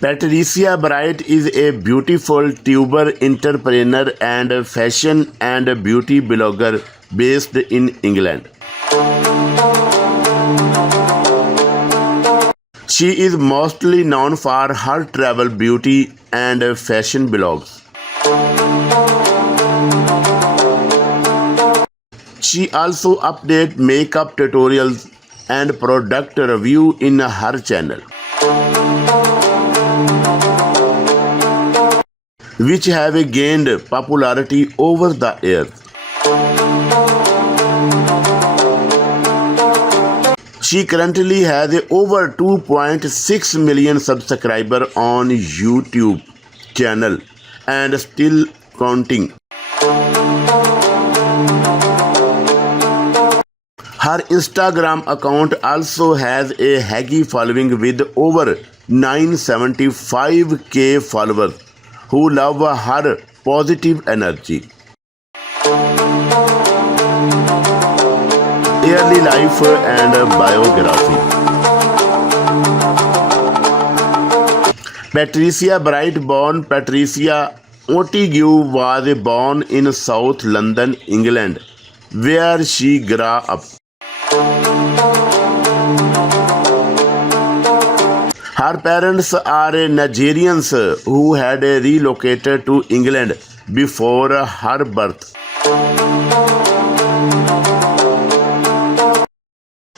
Patricia Bright is a beautiful tuber entrepreneur and fashion and beauty blogger based in England. She is mostly known for her travel, beauty, and fashion blogs. She also updates makeup tutorials and product review in her channel, which have gained popularity over the years. She currently has over 2.6 million subscribers on YouTube channel and still counting. Her Instagram account also has a heavy following with over 975k followers who love her positive energy. Early life and biography. Patricia Bright, born Patricia Otegwu, was born in South London, England, where she grew up. Her parents are Nigerians who had relocated to England before her birth.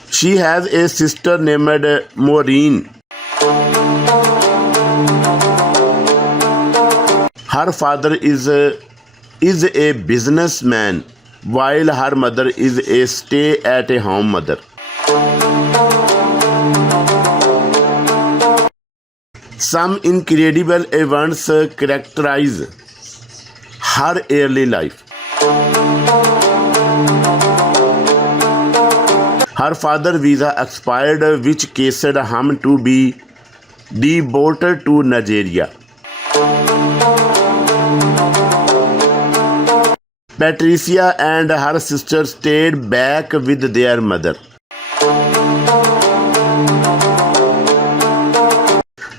She has a sister named Maureen. Her father is a businessman, while her mother is a stay-at-home mother. Some incredible events characterize her early life. Her father's visa expired, which caused him to be deported to Nigeria. Patricia and her sister stayed back with their mother.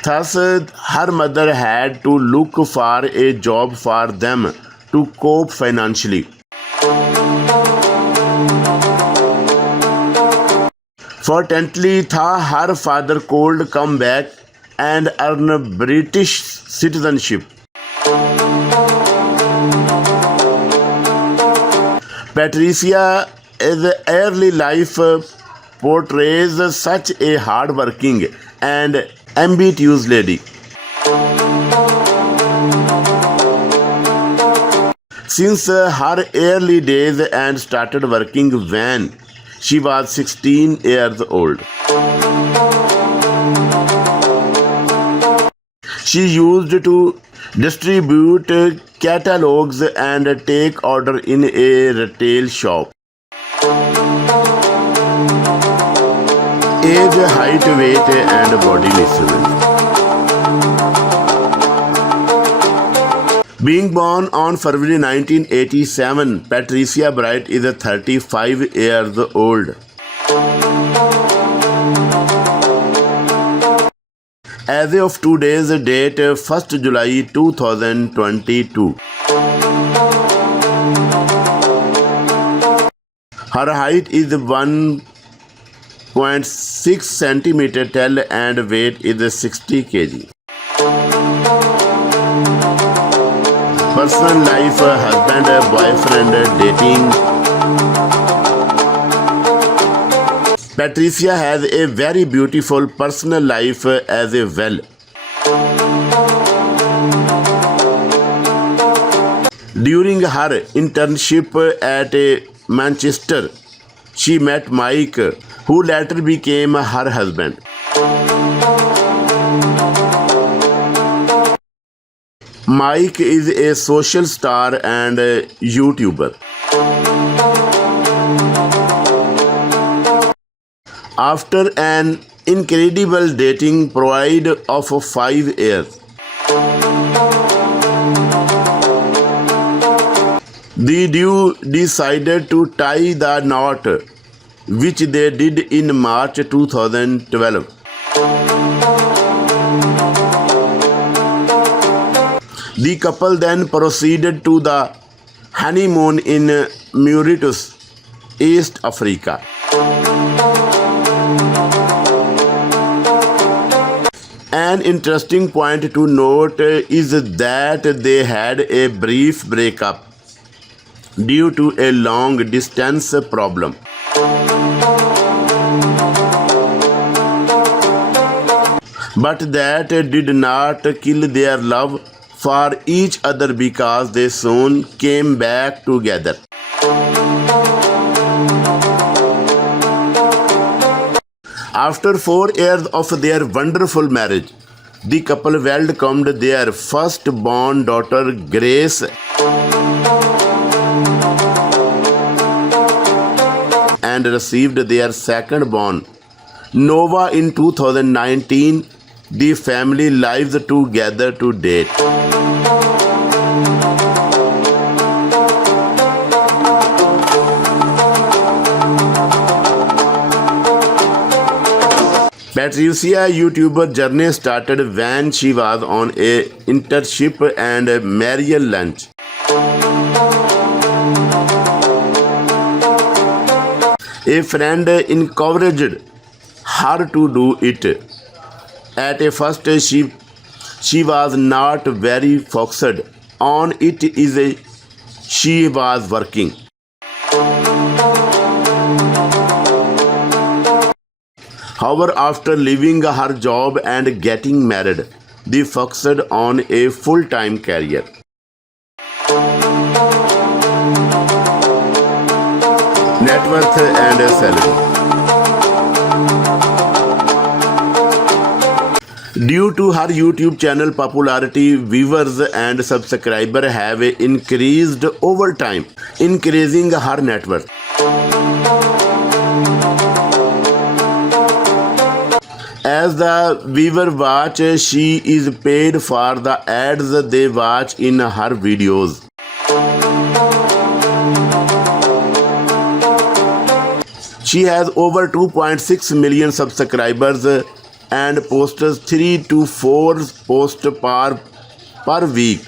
Thus, her mother had to look for a job for them to cope financially. Fortunately, her father could come back and earn British citizenship. Patricia's early life portrays such a hard-working and ambitious lady. Since her early days and started working when she was 16 years old. She used to distribute catalogs and take order in a retail shop. Age, height, weight, and body measurement. Being born on February 1987, Patricia Bright is 35 years old. As of today's date, 1st July 2022. Her height is 1.6 centimeter tall and weight is 60 kg. Personal life, husband, boyfriend, dating. Patricia has a very beautiful personal life as well. During her internship at Manchester, she met Mike, who later became her husband. Mike is a social star and YouTuber. After an incredible dating period of 5 years, the duo decided to tie the knot, which they did in March 2012. The couple then proceeded to the honeymoon in Mauritius, East Africa. An interesting point to note is that they had a brief breakup due to a long distance problem. But that did not kill their love for each other because they soon came back together. After 4 years of their wonderful marriage, the couple welcomed their first-born daughter Grace and received their second-born Nova in 2019. The family lives together to date. Patricia YouTuber journey started when she was on a internship and marital lunch. A friend encouraged her to do it. At first, she was not very focused on it as she was working. However, after leaving her job and getting married, they focused on a full-time career. Net worth and salary. Due to her YouTube channel popularity, viewers and subscribers have increased over time, increasing her net worth. As the viewer watch, she is paid for the ads they watch in her videos. She has over 2.6 million subscribers and posts 3 to 4 posts per week.